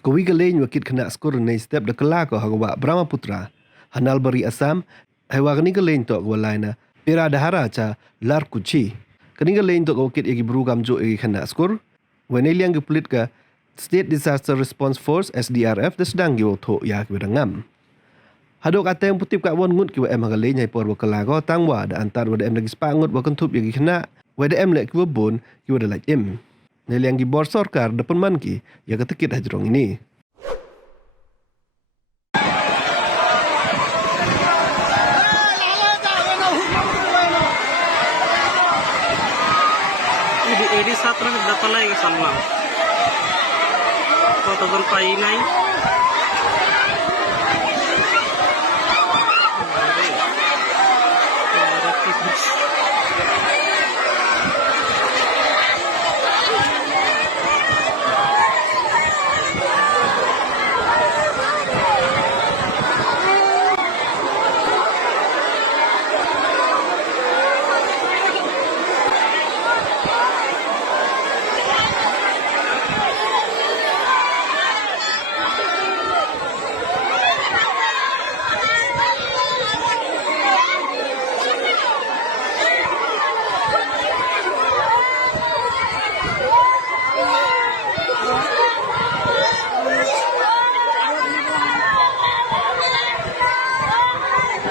Kawi ka lieñ wakit khynnah skor nei step de kala ko hagwa Brahmaputra. Hanal bari Assam, haiwa kani ka lieñ to ko laina pira dahara cha lar kuchi. Kani ka lieñ to ko wakit igi brugam jo igi khynnah skor. Wenai liang ke pelit ka State Disaster Response Force SDRF sedang gi tho ya ki ngam. Hadok ateng putip ka won ngut ki em haga lieñ hai por wakala ko tangwa da antar wada em lagi spa ngut wakan thup igi khynnah. Wada em lek ki bon ki wada laj em. Nel yang gibor sorkar depan man ki ya ketekit hajrong ini. Ini satu dapat lagi sama. Kota berpai naik.